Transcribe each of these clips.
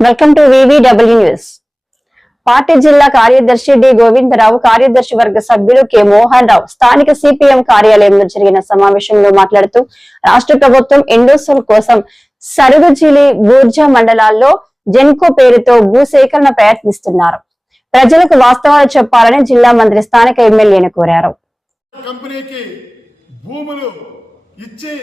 Welcome to VVW news party జిల్లా కార్యదర్శి D Govindarao కార్యదర్శి వర్గ సభ్యులు కె మోహన్ రావు స్థానిక సిపిఎం కార్యాలయంలో జరిగిన సమావేశంలో మాట్లాడుతూ రాష్ట్ర ప్రభుత్వం ఎండోసోల్ కోసం సరుగుజిలి బూర్జా మండలాల్లో జెన్కో పేరుతో భూసేకరణ ప్రయత్నిస్తున్నారు. ప్రజలకు వాస్తవాలు చెప్పాలని జిల్లా మంత్రి స్థానిక ఎమ్మెల్యేను కోరారు. కంపెనీకి భూములు ఇచ్చి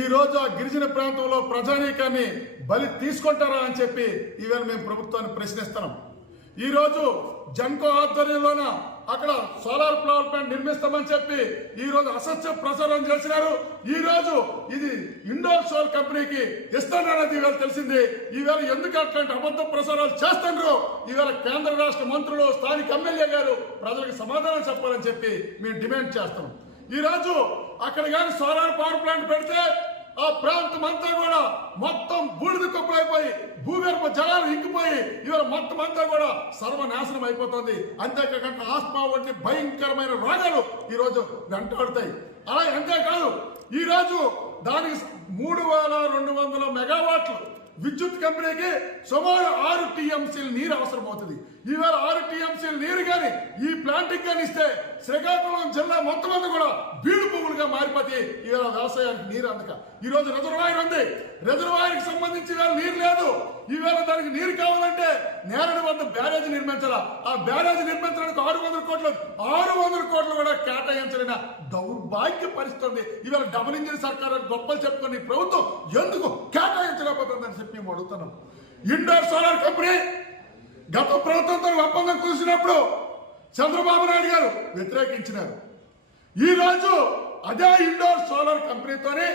ఈ రోజు ఆ గిరిజన ప్రాంతంలో ప్రజానీకాన్ని బలి తీసుకుంటారా అని చెప్పి ఈవేళ మేము ప్రభుత్వాన్ని ప్రశ్నిస్తున్నాం. ఈ రోజు జన్కో ఆధ్వర్యంలోన అక్కడ సోలార్ పవర్ ప్లాంట్ నిర్మిస్తామని చెప్పి ఈ రోజు అసత్య ప్రచారం చేసినారు. ఈ రోజు ఇది ఇండోర్ సోల్ కంపెనీకి ఇస్తానన్నది ఈవేళ తెలిసింది. ఈవేళ ఎందుకు అట్లాంటి అబద్ధ ప్రచారాలు చేస్తున్నారు ఈవేళ కేంద్ర రాష్ట్ర మంత్రులు స్థానిక ఎమ్మెల్యే గారు ప్రజలకు సమాధానం చెప్పాలని చెప్పి మేము డిమాండ్ చేస్తున్నాం. ఈ రోజు అక్కడ కానీ సోలార్ పవర్ ప్లాంట్ పెడితే ఆ ప్రాంతం అంతా కూడా మొత్తం బూడిద కప్పులైపోయి భూగర్భ జలాలు ఇంకిపోయి ఇవాళ మొత్తం అంతా కూడా సర్వనాశనం అయిపోతుంది. అంతేకాకుండా ఆస్మా వంటి భయంకరమైన రోగాలు ఈ రోజు వెంటాడుతాయి. అలా అంతేకాదు ఈ రోజు దానికి మూడు వేల రెండు వందల మెగావాట్లు విద్యుత్ కంపెనీకి సుమారు ఆరు టీఎంసీల నీరు అవసరం అవుతుంది ఈవేళ ఆరు టీఎంసీల నీరు కానీ ఈ ప్లాంట్కి కానీ ఇస్తే శ్రీకాకుళం జిల్లా మొత్తం అంతా కూడా బీడు పువ్వులుగా మారిపోతే ఈవేళ వ్యవసాయానికి నీరు అందక. ఈ రోజు రిజర్వాయర్ ఉంది. రిజర్వాయర్కి సంబంధించి ఈవేళ నీరు లేదు. ఈవేళ దానికి నీరు కావాలంటే నేరడి వద్ద బ్యారేజ్ నిర్మించాలా? ఆ బ్యారేజ్ నిర్మించడానికి ఆరు వందల కోట్లు ఆరు వందల కోట్లు కూడా కేటాయించలేన దౌర్భాగ్య పరిస్థితి ఉంది. ఈవేళ డబుల్ ఇంజిన్ సర్కార్ గొప్పలు చెప్పుకొని ప్రభుత్వం ఎందుకు కేటాయించడం మేము అడుగుతున్నాం. ఇండోర్ సోలార్ కంపెనీ గత ప్రభుత్వంతో ఒప్పందం కుదిసినప్పుడు చంద్రబాబు నాయుడు గారు వ్యతిరేకించినారు. ఈ రోజు అదే ఇండోర్ సోలార్ కంపెనీతోనే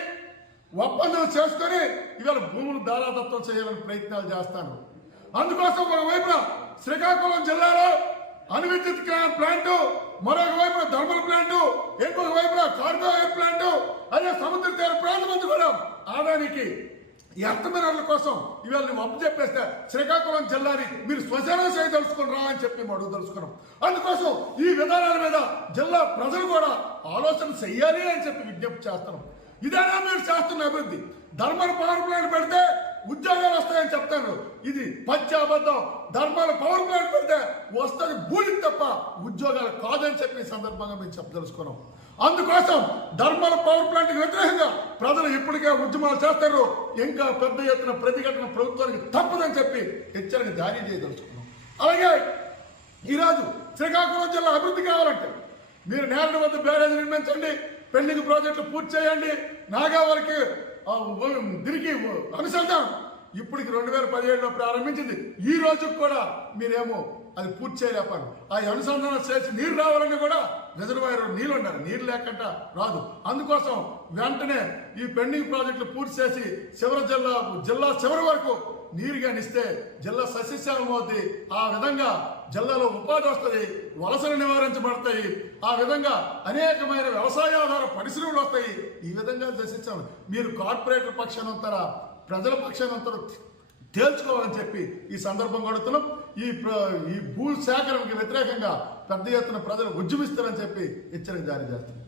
ఒప్పందం చేసుకొని ఇవాళ భూములు దారాదత్తం చేయాలని ప్రయత్నాలు చేస్తాను. అందుకోసం ఒకవైపున శ్రీకాకుళం జిల్లాలో అణువిద్యుత్ ప్లాంట్ మరొక వైపున థర్మల్ ప్లాంట్ ఇంకొక వైపున కార్గో ఎయిర్ ప్లాంట్ అదే సముద్ర తీర ప్రాంతం అందుకోవడం ఆదానికి ఈ అర్థమినర్ల కోసం ఇవాళ నువ్వు అప్పు చెప్పేస్తే శ్రీకాకుళం జిల్లాని మీరు శ్మశానం చేయదలుచుకుని రా అని చెప్పి మేము తెలుసుకున్నాం. అందుకోసం ఈ విధానాల మీద జిల్లా ప్రజలు కూడా ఆలోచన చెయ్యాలి అని చెప్పి విజ్ఞప్తి చేస్తున్నాం. ఇదేనా మీరు చేస్తున్న అభివృద్ధి? ధర్మల పవర్ ప్లాంట్ పెడితే ఉద్యోగాలు వస్తాయని చెప్తాను ఇది పచ్చి అబద్ధం. ధర్మాల పవర్ ప్లాంట్ పెడితే వస్తుంది బూడి ఉద్యోగాలు కాదని చెప్పి సందర్భంగా మేము చెప్పదలుచుకున్నాం అందుకోసం ధర్మాల పవర్ ప్లాంట్ వ్యతిరేకంగా ప్రజలు ఇప్పటికే ఉద్యమాలు చేస్తారు. ఇంకా పెద్ద ఎత్తున ప్రతిఘటన ప్రభుత్వానికి తప్పదని చెప్పి హెచ్చరిక జారీ చేయదలుచుకున్నాం అలాగే ఈరోజు శ్రీకాకుళం జిల్లా అభివృద్ధి కావాలంటే మీరు నేల వద్ద బ్యారేజ్ నిర్మించండి పెళ్ళికి ప్రాజెక్టులు పూర్తి చేయండి నాగావరికి తిరిగి అనుసంధానం. ఇప్పటికి రెండు వేల పదిహేడులో ప్రారంభించింది. ఈ రోజు కూడా మీరేమో అది పూర్తి చేయలేపారు ఆ అనుసంధానం చేసి నీరు రావాలని కూడా రిజర్వాయర్ నీళ్ళు ఉండాలి. నీరు లేకుండా రాదు. అందుకోసం వెంటనే ఈ పెండింగ్ ప్రాజెక్టులు పూర్తి చేసి చివరి జిల్లా జిల్లా చివరి వరకు నీరు కానిస్తే జిల్లా సస్యశ్యామం అవుద్ది ఆ విధంగా జిల్లాలో ఉపాధి వస్తుంది వలసలు నివారించబడతాయి. ఆ విధంగా అనేకమైన వ్యవసాయాధార పరిశ్రమలు వస్తాయి. ఈ విధంగా దశించాము మీరు కార్పొరేటర్ పక్షాన ఉంటారా ప్రజల పక్షాన తేల్చుకోవాలని చెప్పి ఈ సందర్భం కొడుతున్నాం ఈ ప్ర- ఈ భూ సేకరణకి వ్యతిరేకంగా పెద్ద ఎత్తున ప్రజలు ఉద్యమిస్తారని చెప్పి హెచ్చరిక జారీ చేస్తున్నాం.